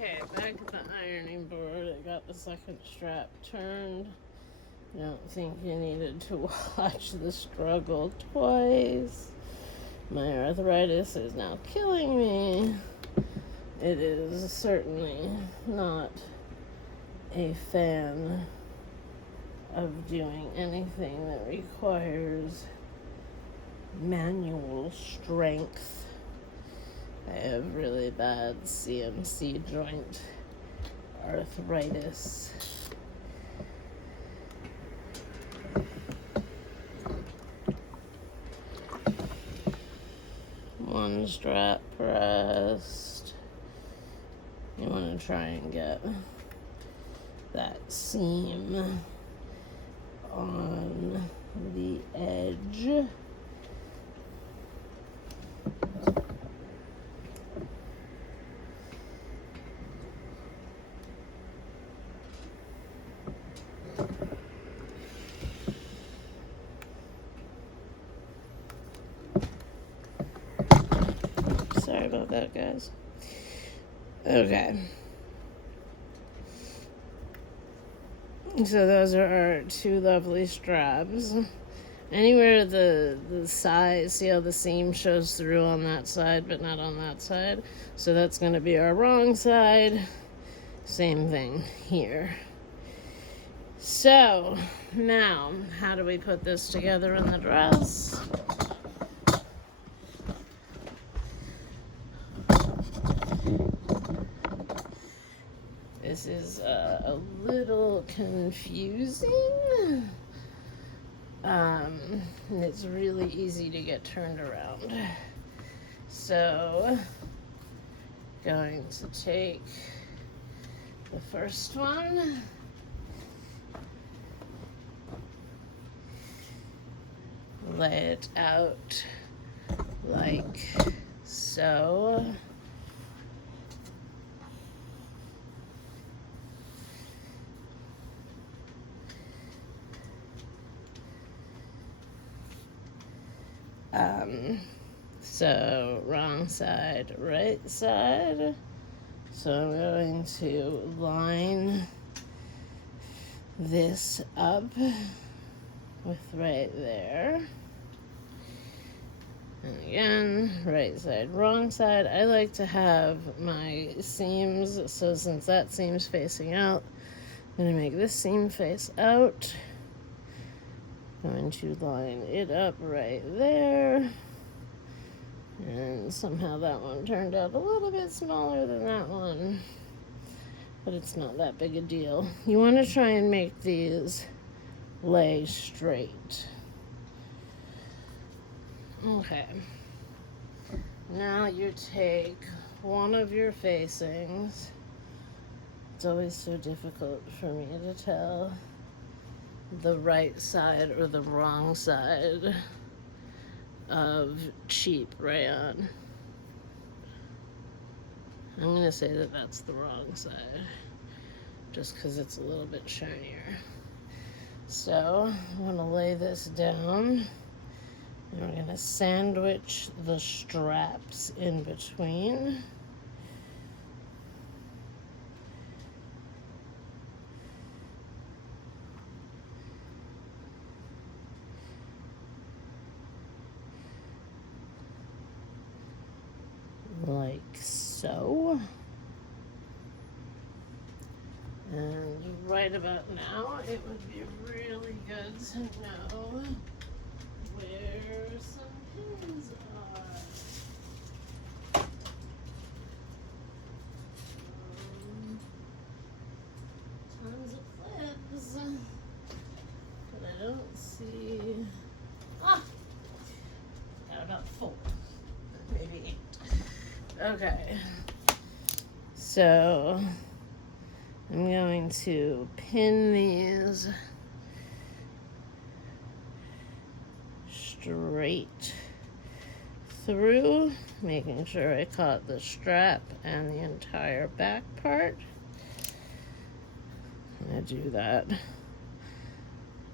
Okay, back at the ironing board, I got the second strap turned. I don't think you needed to watch the struggle twice. My arthritis is now killing me. It is certainly not a fan of doing anything that requires manual strength. I have really bad CMC joint arthritis. One strap pressed. You want to try and get that seam on the edge. Sorry about that, guys. Okay. So those are our two lovely straps. Anywhere the side, see how the seam shows through on that side but not on that side? So that's going to be our wrong side. Same thing here. So now, how do we put this together in the dress? This is a little confusing. It's really easy to get turned around. So, going to take the first one. Lay it out like so. So wrong side, right side. So I'm going to line this up with right there. And again, right side, wrong side. I like to have my seams, so since that seam's facing out, I'm going to make this seam face out. Going to line it up right there. And somehow that one turned out a little bit smaller than that one. But it's not that big a deal. You want to try and make these lay straight. Okay. Now you take one of your facings. It's always so difficult for me to tell the right side or the wrong side of cheap rayon. I'm going to say that that's the wrong side, just because it's a little bit shinier. So I'm going to lay this down, and we're going to sandwich the straps in between. Like so. And right about now, it would be really good to know where some pins are. Tons of clips, but I don't see. Got about 4, maybe 8. Okay, so I'm going to pin these straight through, making sure I caught the strap and the entire back part. I'm going to do that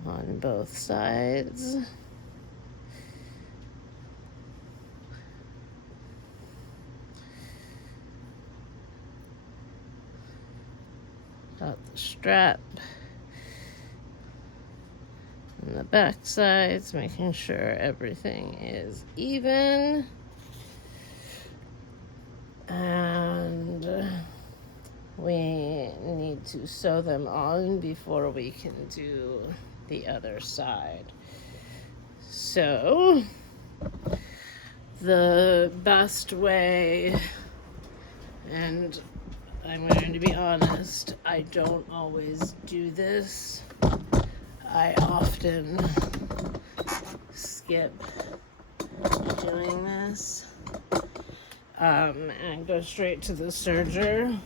on both sides. out the strap and the back sides, making sure everything is even. And we need to sew them on before we can do the other side. So the best way, and I'm going to be honest, I don't always do this. I often skip doing this and go straight to the serger,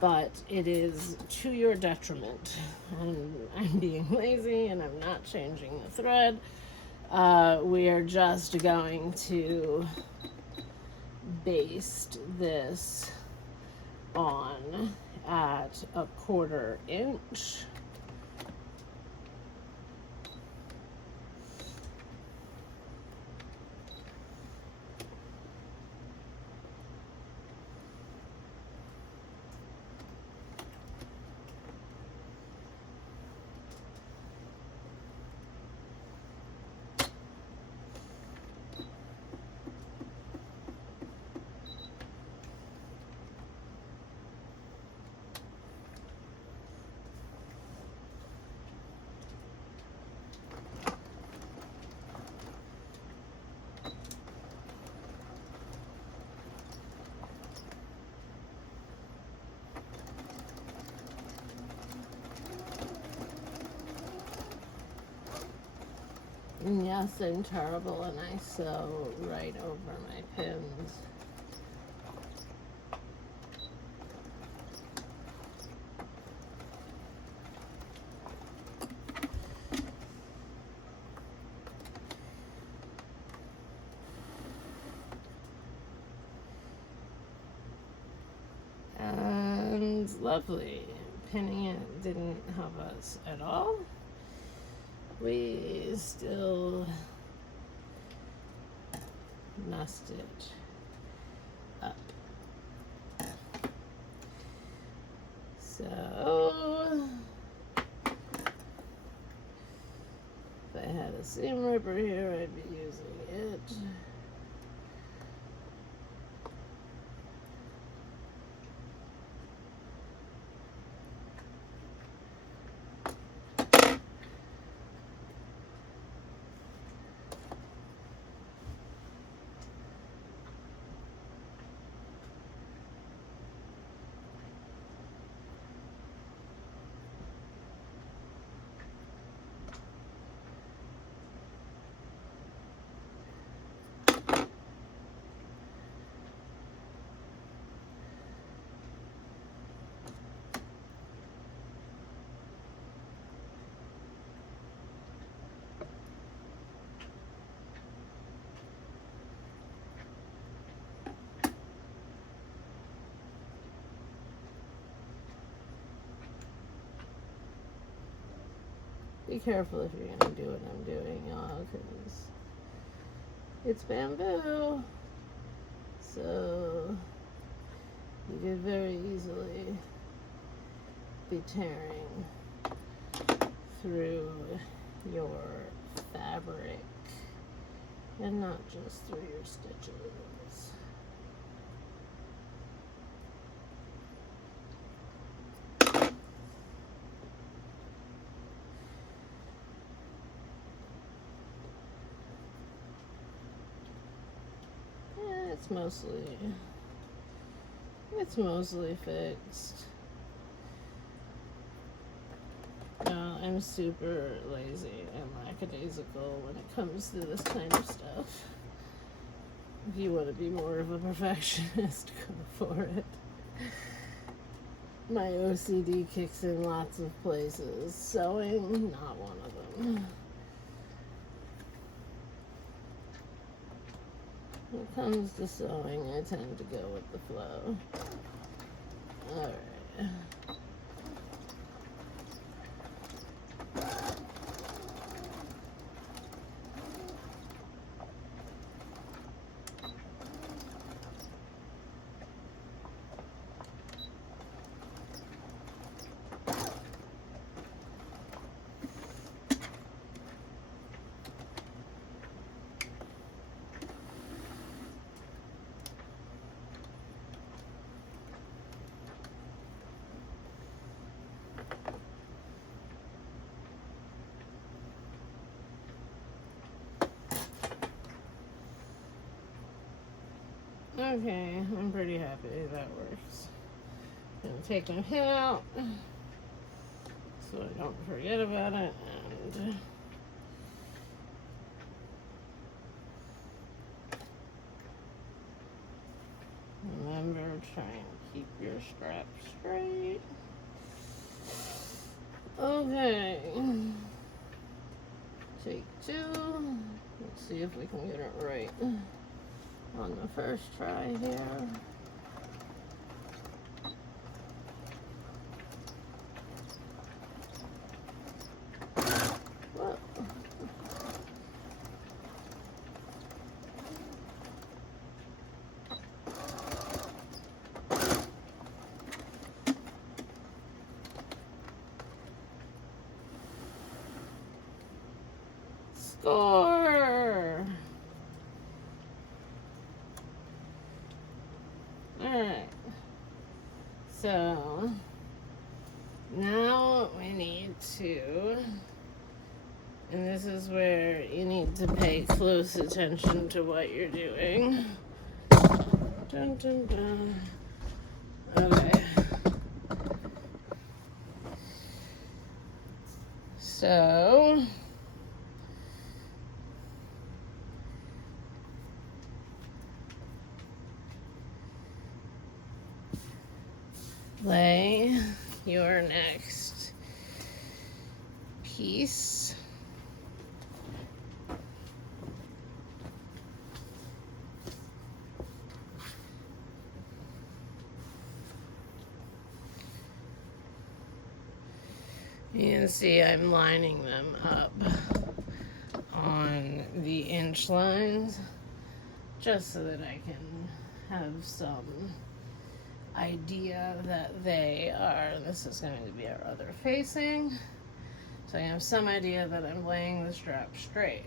but it is to your detriment. And I'm being lazy and I'm not changing the thread. We are just going to baste this on at 1/4 inch. And yes, I'm terrible and I sew right over my pins. And lovely. Pinning it didn't help us at all. We still messed it up. So if I had a seam ripper here, I'd be using it. Be careful if you're going to do what I'm doing, y'all, because it's bamboo. So you could very easily be tearing through your fabric and not just through your stitches. It's mostly fixed. I'm super lazy and lackadaisical when it comes to this kind of stuff. If you want to be more of a perfectionist, go for it. My OCD kicks in lots of places. Sewing, not one of them. When it comes to sewing, I tend to go with the flow. Alright. Okay, I'm pretty happy that works. Gonna take my pin out so I don't forget about it, and remember, try and keep your strap straight. Okay. Take 2. Let's see if we can get it right on the first try here. Whoa. Score! Alright. So, now we need to, and this is where you need to pay close attention to what you're doing. Dun, dun, dun. Okay. So, lay your next piece you can see I'm lining them up on the inch lines just so that I can have some idea that they are, this is going to be our other facing, so I have some idea that I'm laying the strap straight.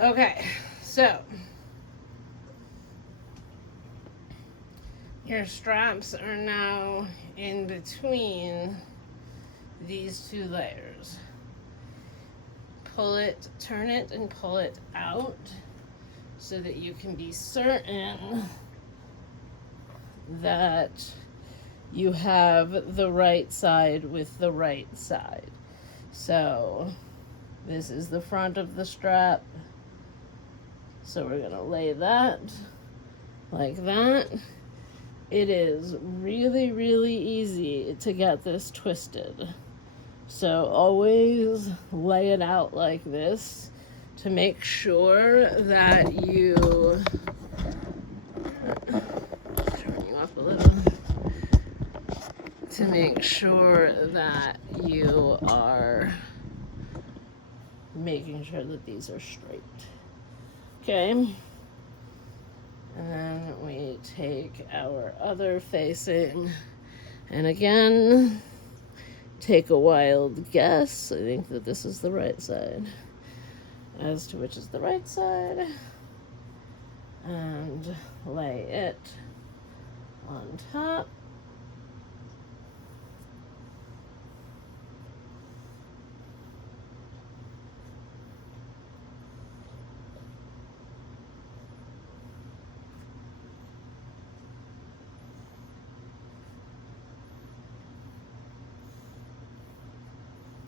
Okay, so your straps are now in between these 2 layers. Pull it, turn it and pull it out so that you can be certain that you have the right side with the right side. So this is the front of the strap. So we're gonna lay that like that. It is really, really easy to get this twisted. So always lay it out like this to make sure that you, turning off a little, to make sure that you are making sure that these are straight. Okay. And then we take our other facing, and again, take a wild guess. I think that this is the right side. As to which is the right side. And lay it on top.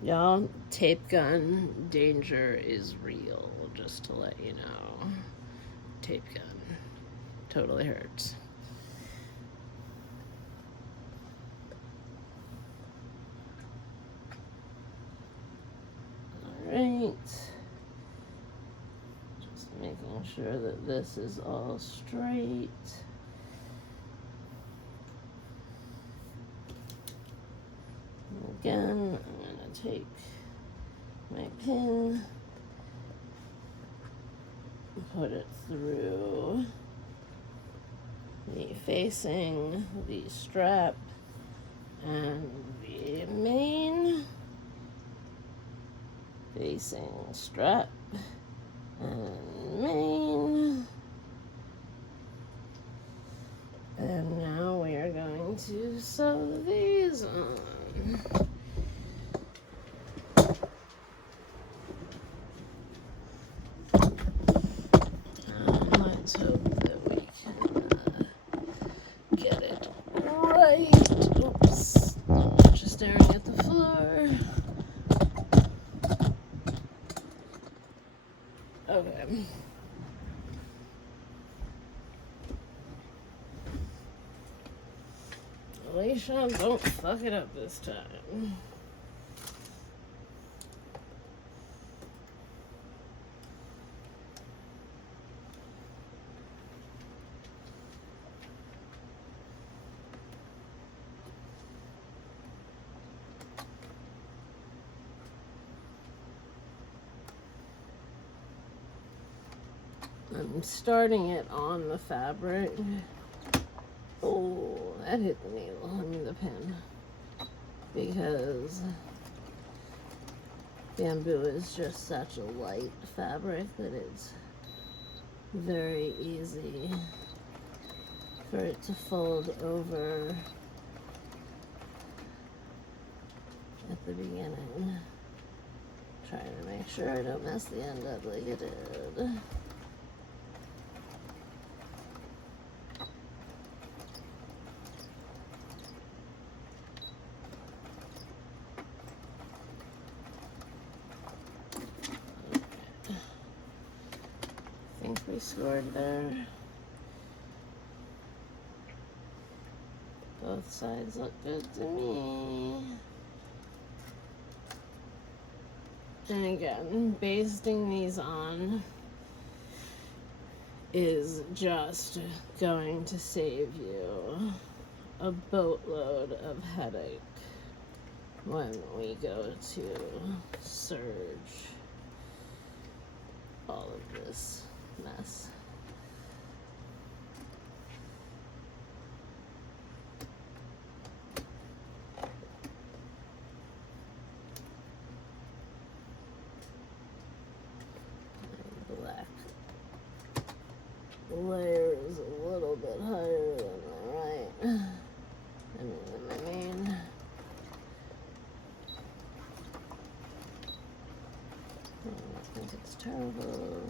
Y'all, tape gun danger is real, just to let you know. Tape gun totally hurts. Alright. Just making sure that this is all straight. Again, I'm going to take my pin, put it through the facing, the strap, and the main, facing, strap, and main. And now we are going to sew these on. Let's hope that we can right. Oops. Just staring at the floor. Okay. Alicia, don't fuck it up this time. I'm starting it on the fabric. Oh, that hit the needle. I mean the pen. Because bamboo is just such a light fabric that it's very easy for it to fold over at the beginning. Trying to make sure I don't mess the end up like it did. I think we scored there. Both sides look good to me. And again, basting these on is just going to save you a boatload of headache when we go to serge all of this mess. Black layer is a little bit higher than the right. I mean, I don't think it's terrible.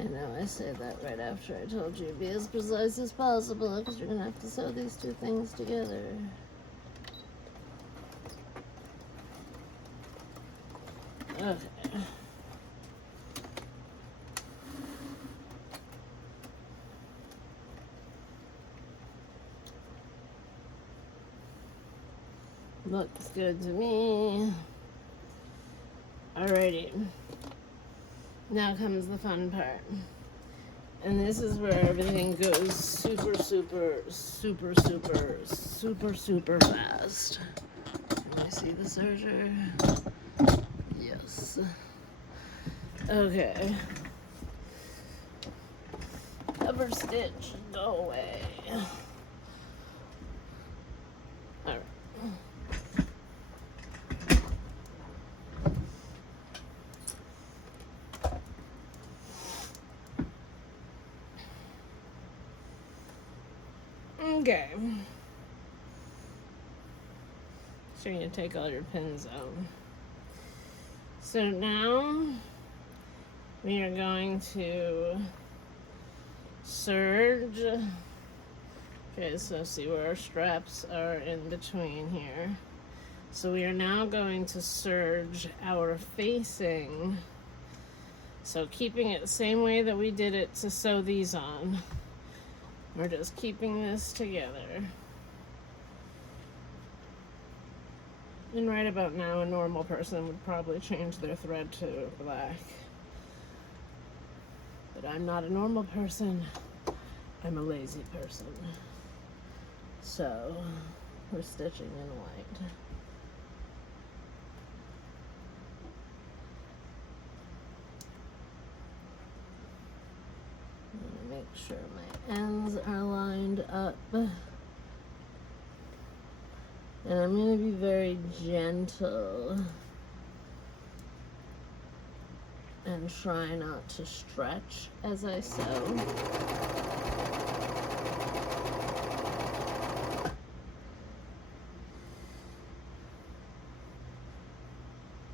I know I say that right after I told you be as precise as possible because you're gonna have to sew these two things together. Okay. Looks good to me. Alrighty. Now comes the fun part. And this is where everything goes super, super, super, super, super, super fast. Can I see the serger? Yes. Okay. Cover stitch, go away. Alright. Okay. So you're going to take all your pins out. So now we are going to serge. Okay, so see where our straps are in between here. So we are now going to serge our facing. So keeping it the same way that we did it to sew these on. We're just keeping this together. And right about now, a normal person would probably change their thread to black. But I'm not a normal person. I'm a lazy person. So, we're stitching in white. I'm gonna make sure my ends are lined up. And I'm going to be very gentle and try not to stretch as I sew.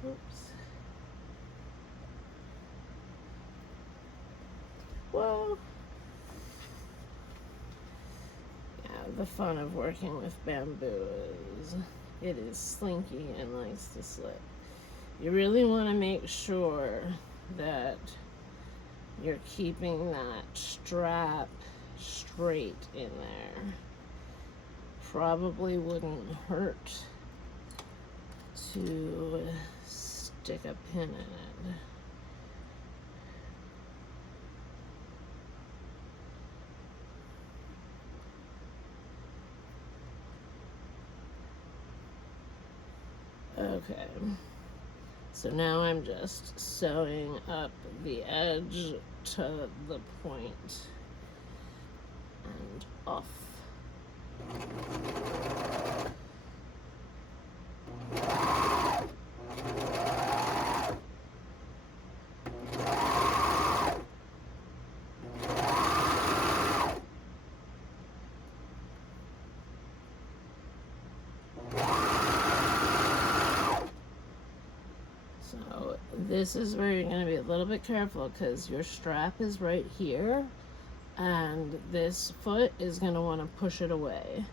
Oops. Well, yeah, the fun of working with bamboo is it is slinky and likes to slip. You really want to make sure that you're keeping that strap straight in there. Probably wouldn't hurt to stick a pin in it. Okay, so now I'm just sewing up the edge to the point and off. So this is where you're going to be a little bit careful because your strap is right here and this foot is going to want to push it away.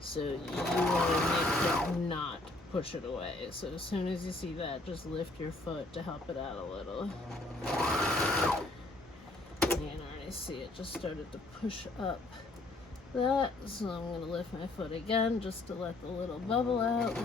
So you want to make it not push it away. So as soon as you see that, just lift your foot to help it out a little. You can already see it just started to push up that. So I'm going to lift my foot again just to let the little bubble out.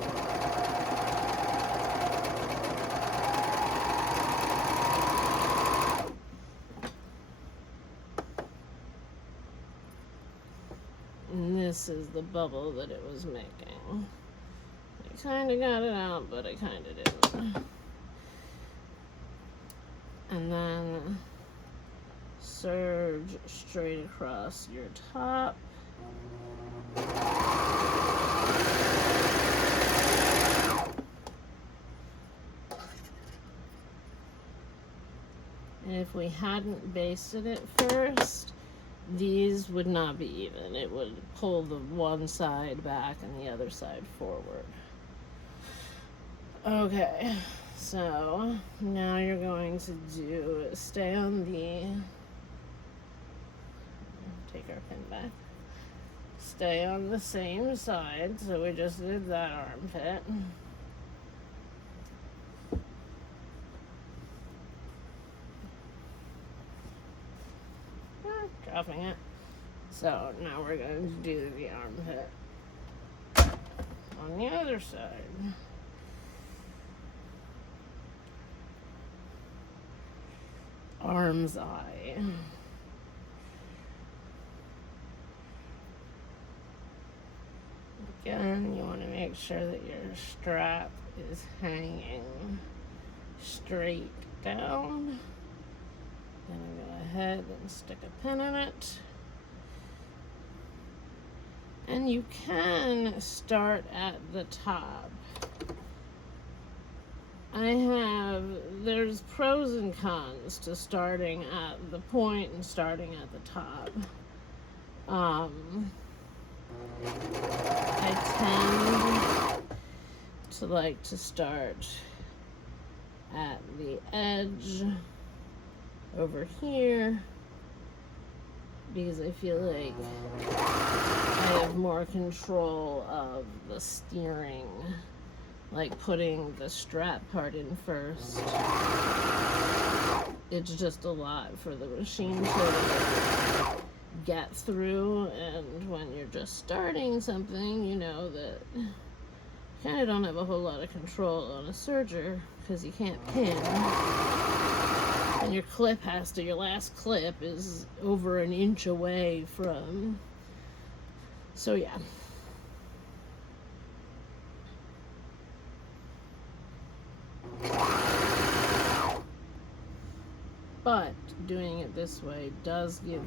And this is the bubble that it was making. I kind of got it out, but I kind of didn't. And then serge straight across your top. And if we hadn't basted it first, these would not be even. It would pull the one side back and the other side forward. Okay, so now you're going to stay on the, take our pin back, stay on the same side. So we just did that armpit. Dropping it. So now we're going to do the armpit on the other side. Arm's eye. Again, you want to make sure that your strap is hanging straight down. Then go ahead and stick a pin in it. And you can start at the top. There's pros and cons to starting at the point and starting at the top. I tend to like to start at the edge over here because I feel like I have more control of the steering, like putting the strap part in first. It's just a lot for the machine to get through, and when you're just starting something, you know that you kind of don't have a whole lot of control on a serger because you can't pin. And your last clip is over an inch away from, so yeah. But doing it this way does give you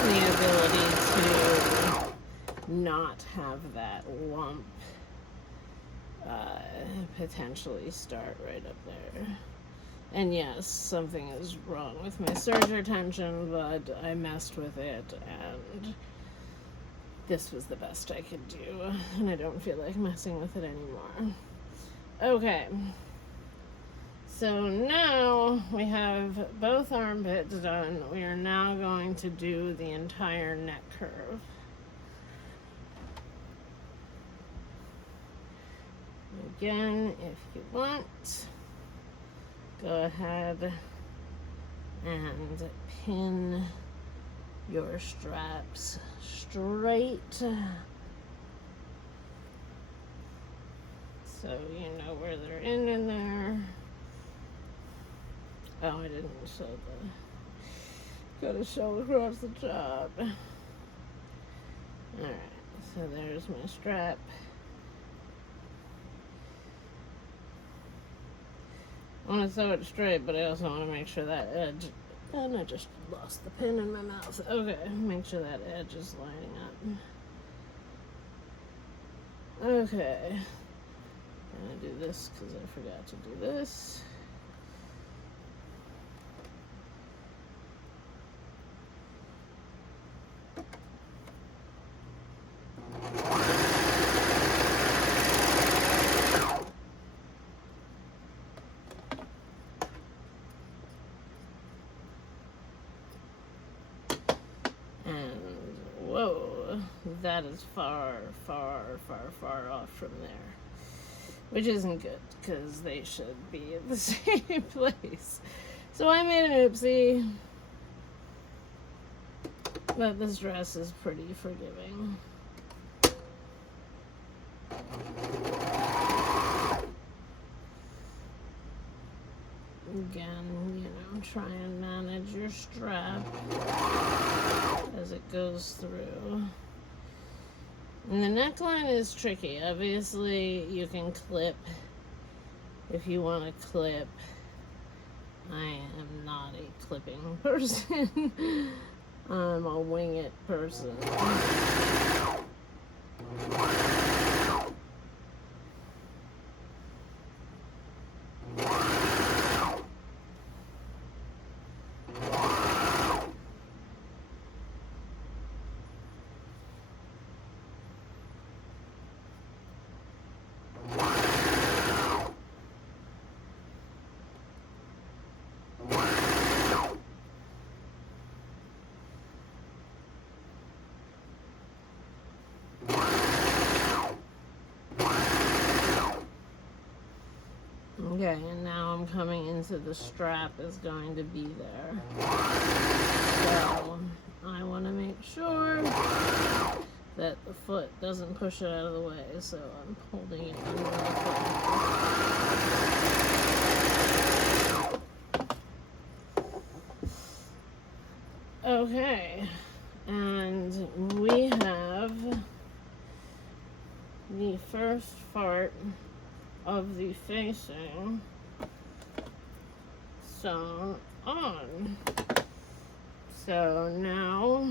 the ability to not have that lump potentially start right up there. And yes, something is wrong with my serger tension, but I messed with it and this was the best I could do, and I don't feel like messing with it anymore. Okay, So now we have both armpits done. We are now going to do the entire neck curve. Again, if you want, go ahead and pin your straps straight so you know where they're in there. Oh, I didn't show gotta show across the top. Alright, so there's my strap. I want to sew it straight, but I also want to make sure that edge, and I just lost the pin in my mouth. Okay, make sure that edge is lining up. Okay, I'm going to do this because I forgot to do this. Whoa, that is far, far, far, far off from there. Which isn't good, because they should be at the same place. So I made an oopsie. But this dress is pretty forgiving. Again, you know, try and manage your strap as it goes through. And the neckline is tricky. Obviously, you can clip if you want to clip. I am not a clipping person. I'm a wing it person. Okay, and now I'm coming into the strap is going to be there. So I want to make sure that the foot doesn't push it out of the way, so I'm holding it under the foot. Okay, and we have the first part of the facing sewn on. So now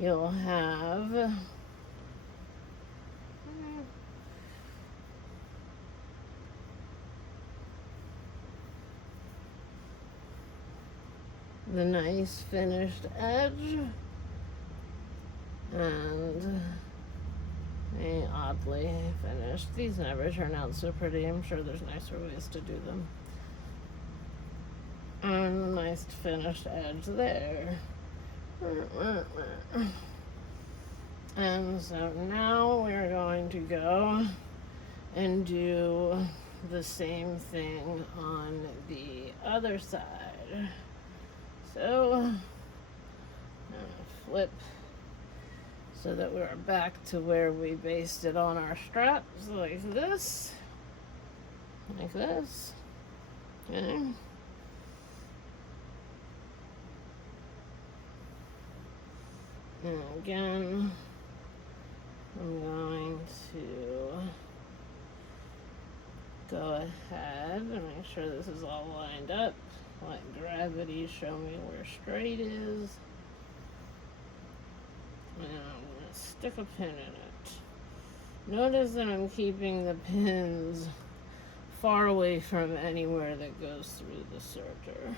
you'll have the nice finished edge and the oddly finished. These never turn out so pretty. I'm sure there's nicer ways to do them. And the nice finished edge there. And so now we're going to go and do the same thing on the other side. So, I'm gonna flip so that we're back to where we based it on our straps, like this. Like this. Okay. And again, I'm going to go ahead and make sure this is all lined up. Let gravity show me where straight is. And I'm going to stick a pin in it. Notice that I'm keeping the pins far away from anywhere that goes through the serger.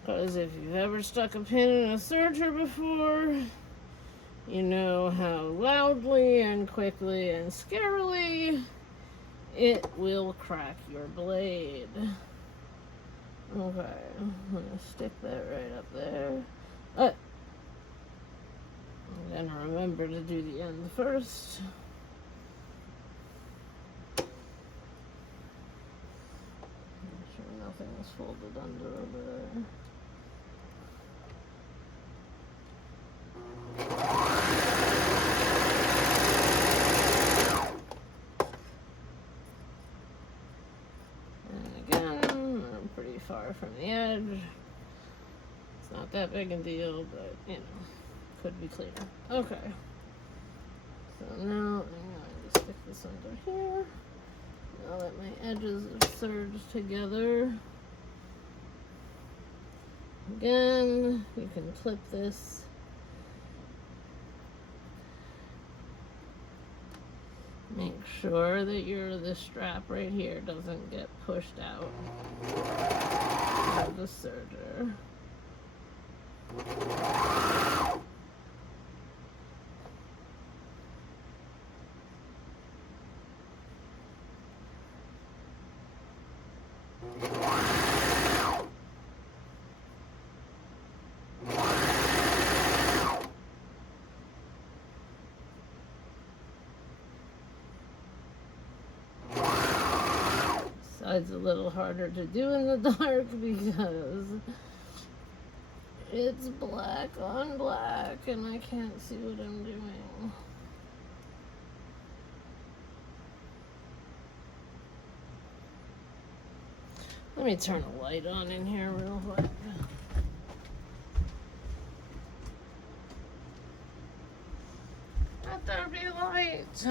Because if you've ever stuck a pin in a serger before, You know how loudly and quickly and scarily it will crack your blade. Okay, I'm gonna stick that right up there. I'm gonna remember to do the end first. Make sure nothing is folded under over there. Pretty far from the edge. It's not that big a deal, but you know, could be cleaner. Okay. So now I'm going to stick this under here. Now that my edges are serged together. Again, you can clip this. Make sure that the strap right here doesn't get pushed out of the serger. It's a little harder to do in the dark because it's black on black and I can't see what I'm doing. Let me turn a light on in here real quick. Let there be light.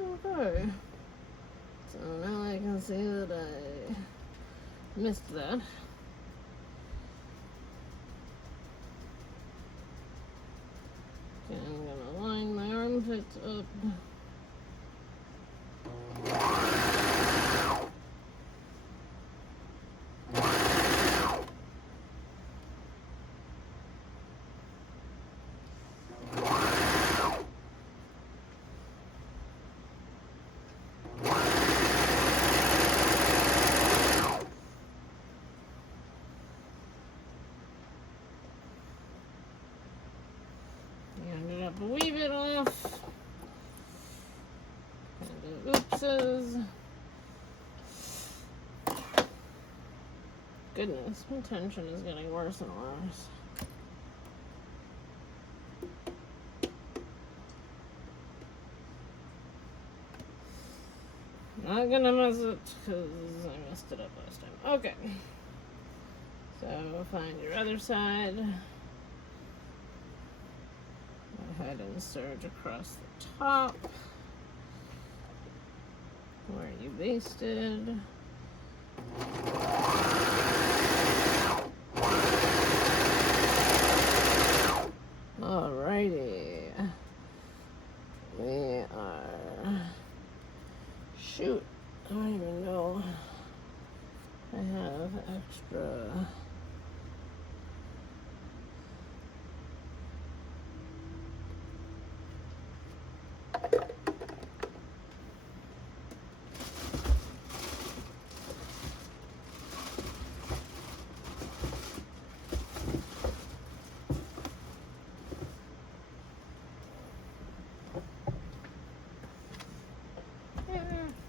Okay. So now I can see that I missed that. Okay, I'm gonna line my armpits up. A wee bit off. And oopses. Goodness, my tension is getting worse and worse. Not gonna mess it because I messed it up last time. Okay. So find your other side. Go ahead and serge across the top where you basted. Alrighty. We are... Shoot. I don't even know. I have extra...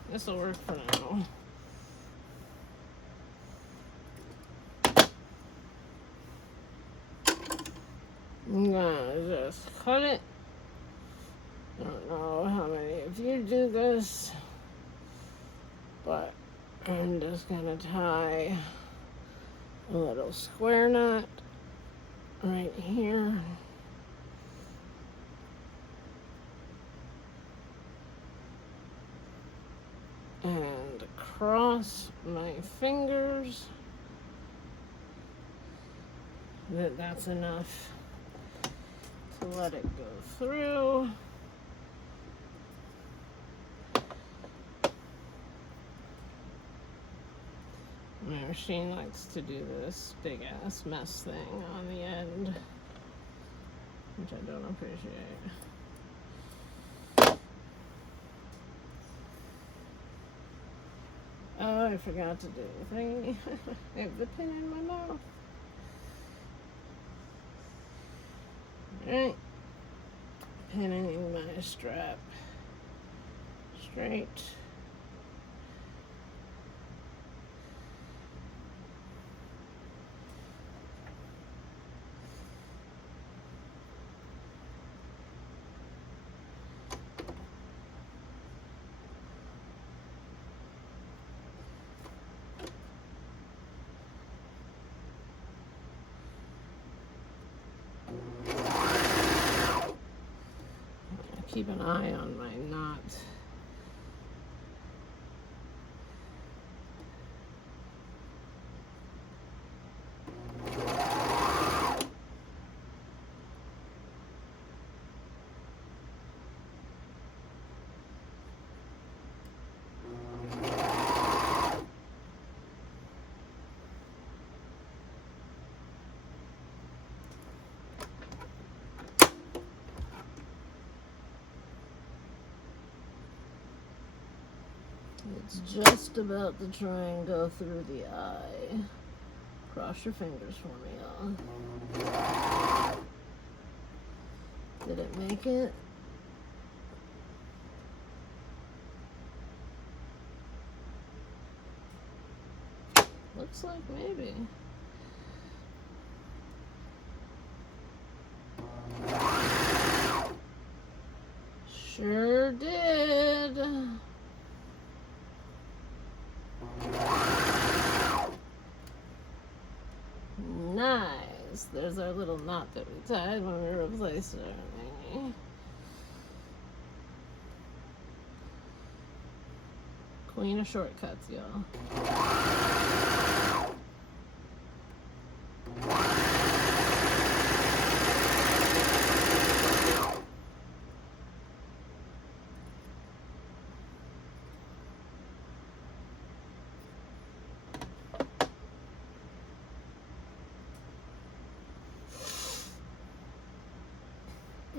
This'll work for now. I'm gonna just cut it. I don't know how many of you do this, but I'm just gonna tie a little square knot right here. And cross my fingers. That's enough to let it go through. My machine likes to do this big ass mess thing on the end. which I don't appreciate. Oh, I forgot to do the thingy. I have the pin in my mouth. Alright. Pinning my strap straight. Keep an eye on my knot. It's just about to try and go through the eye. Cross your fingers for me, y'all. Did it make it? Looks like maybe. Sure did. Nice. There's our little knot that we tied when we replaced our thingy. Queen of shortcuts, y'all.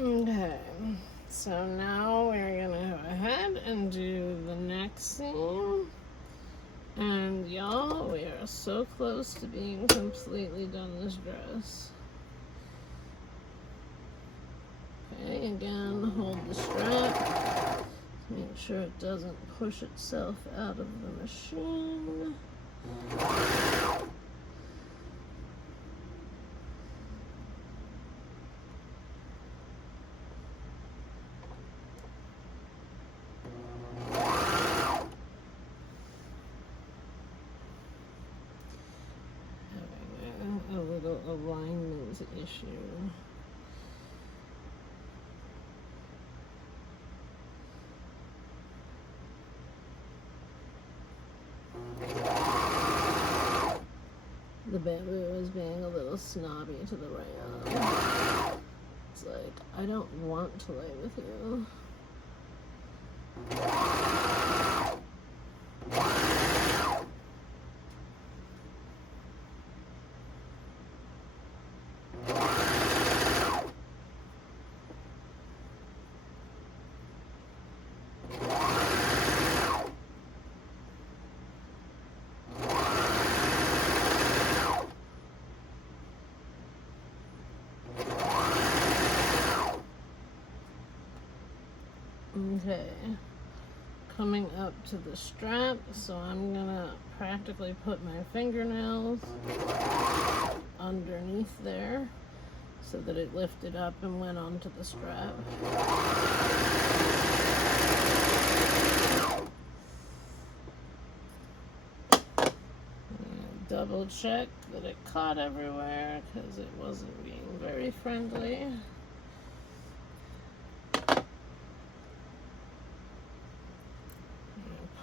Okay, so now we're gonna go ahead and do the next seam. And y'all, we are so close to being completely done this dress. Okay, again, hold the strap. Make sure it doesn't push itself out of the machine. A little alignment issue. The bamboo is being a little snobby to the rayon. It's like, I don't want to lay with you. Okay, coming up to the strap, so I'm gonna practically put my fingernails underneath there so that it lifted up and went onto the strap. And double check that it caught everywhere because it wasn't being very friendly.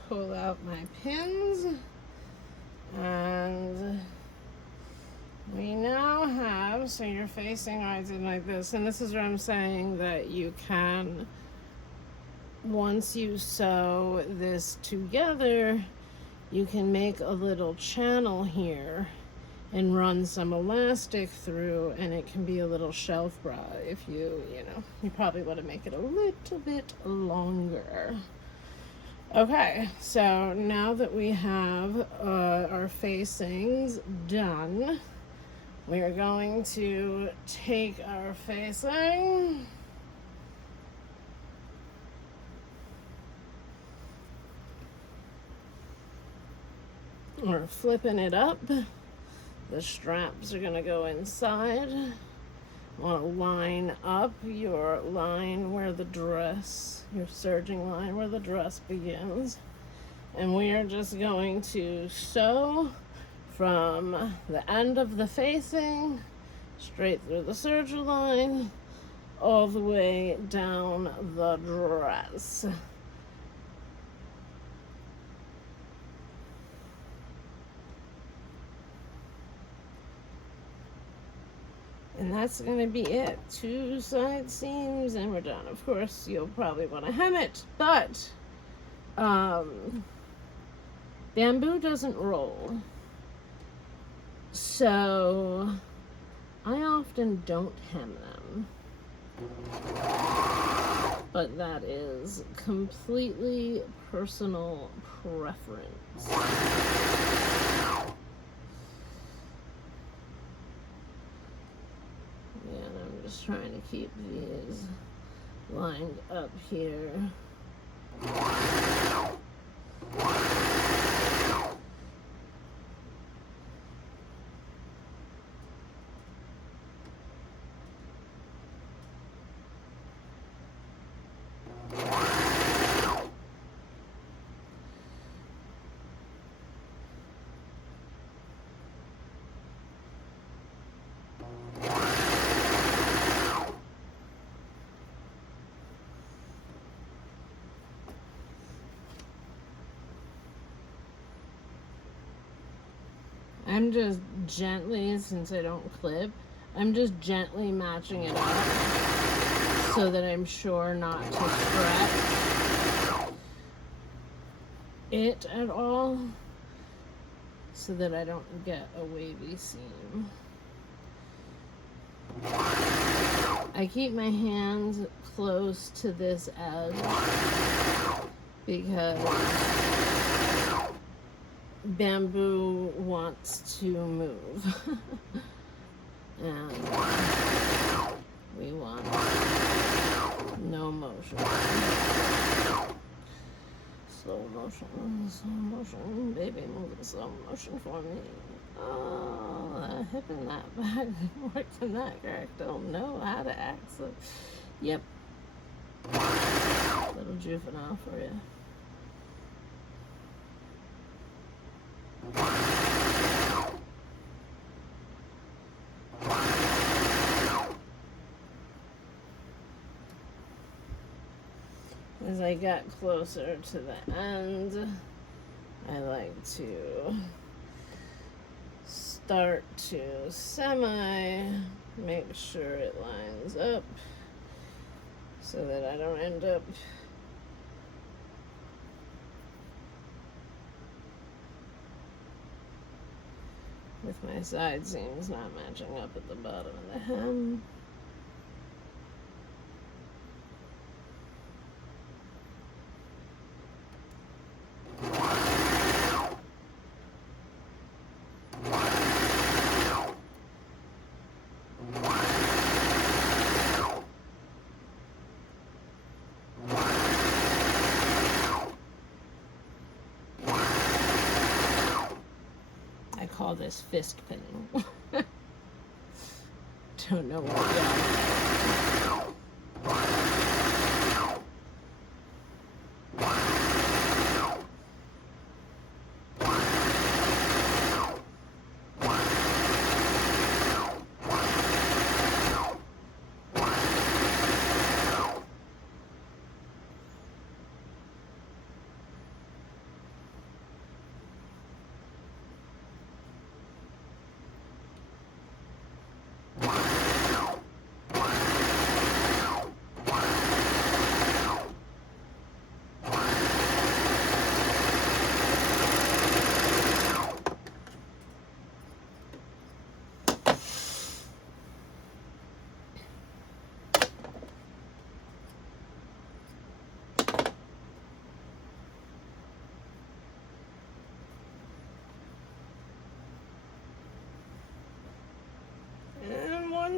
Pull out my pins, and we now have, so you're facing eyes in like this, and this is where I'm saying that you can, once you sew this together, you can make a little channel here and run some elastic through, and it can be a little shelf bra if you probably want to make it a little bit longer. Okay, so now that we have our facings done, we are going to take our facing we're flipping it up. The straps are going to go inside. You want to line up your line where the dress, your serging line where the dress begins. And we are just going to sew from the end of the facing straight through the serger line all the way down the dress. And that's going to be it. 2 side seams and we're done. Of course, you'll probably want to hem it, but bamboo doesn't roll. So I often don't hem them. But that is completely personal preference. And I'm just trying to keep these lined up here. I'm just gently, since I don't clip, I'm just gently matching it up so that I'm sure not to stretch it at all, so that I don't get a wavy seam. I keep my hands close to this edge because bamboo wants to move. And we want no motion. Slow motion, baby, moving slow motion for me. Oh, that hip and that back, working that crack, don't know how to act. So, yep, little juvenile for you. As I got closer to the end, I like to start to make sure it lines up so that I don't end up with my side seams not matching up at the bottom of the hem. I call this fist pinning. Don't know what yet.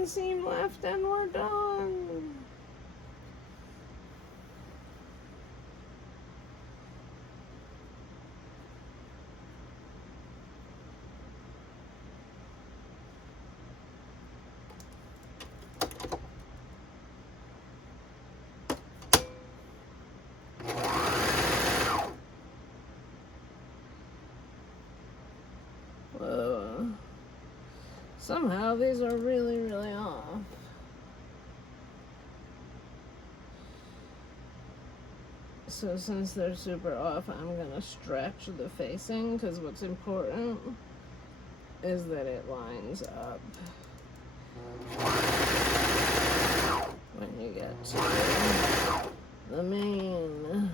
seam left and we're done. Whoa. Somehow these are really, really off. So since they're super off, I'm gonna stretch the facing, because what's important is that it lines up when you get to the mane.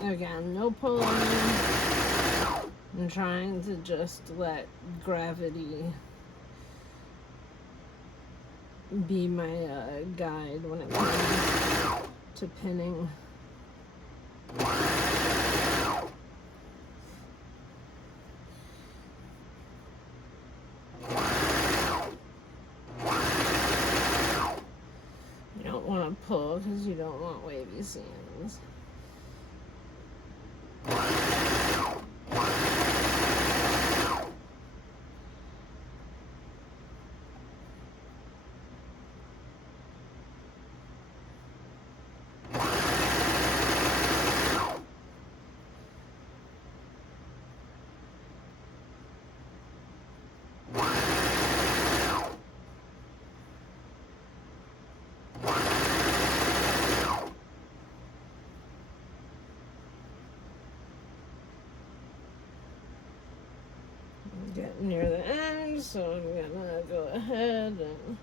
Again, no pulling. I'm trying to just let gravity be my guide when it comes to pinning. You don't want to pull because you don't want wavy seams. Getting near the end, so I'm gonna go ahead and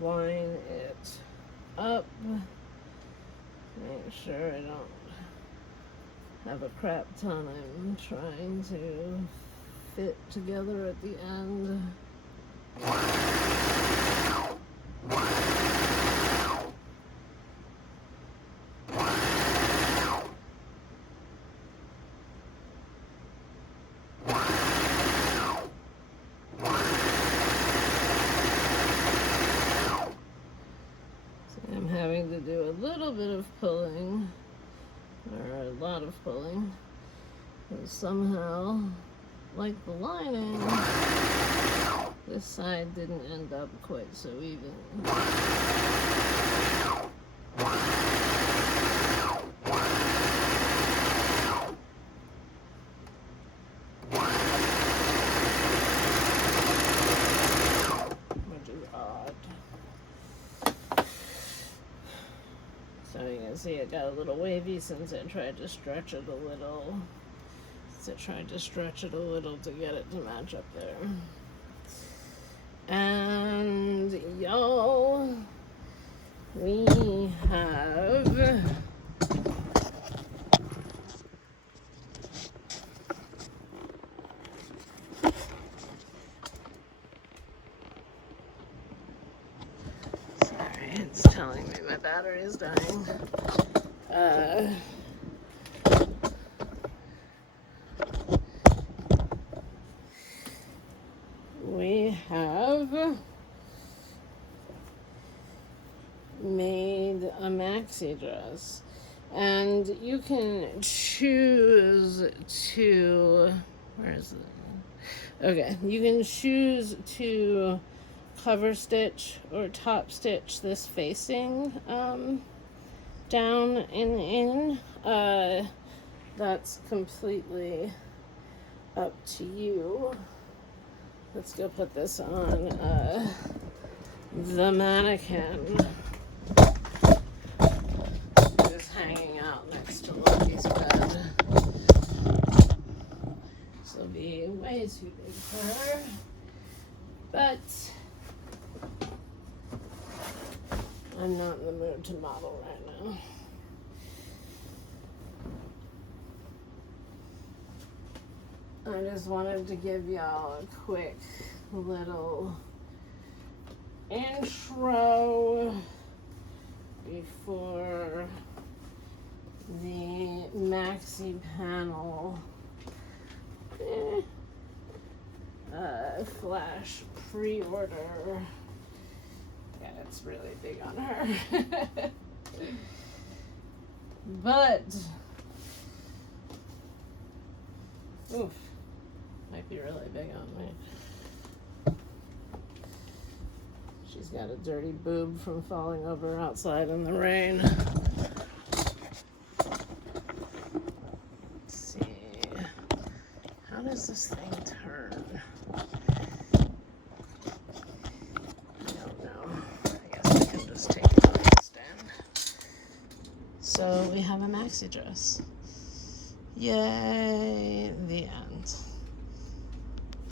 line it up. Make sure I don't have a crap ton I'm trying to fit together at the end. I'm having to do a little bit of pulling, or a lot of pulling, because somehow, like the lining, this side didn't end up quite so even. So you can see it got a little wavy since I tried to stretch it a little. To get it to match up there. And y'all, we have it's telling me my battery is dying. We have made a maxi dress, and you can choose to, where is it? Okay, you can choose to cover stitch or top stitch this facing down and in. That's completely up to you. Let's go put this on the mannequin. hanging out next to Lucky's bed. This will be way too big for her. But I'm not in the mood to model right now. I just wanted to give y'all a quick little intro before the Maxi panel flash pre-order. Yeah, it's really big on her. But oof, might be really big on me. She's got a dirty boob from falling over outside in the rain. Let's see. How does this thing turn? I don't know. I guess I can just take it off the stand. So we have a maxi dress. Yay, the end.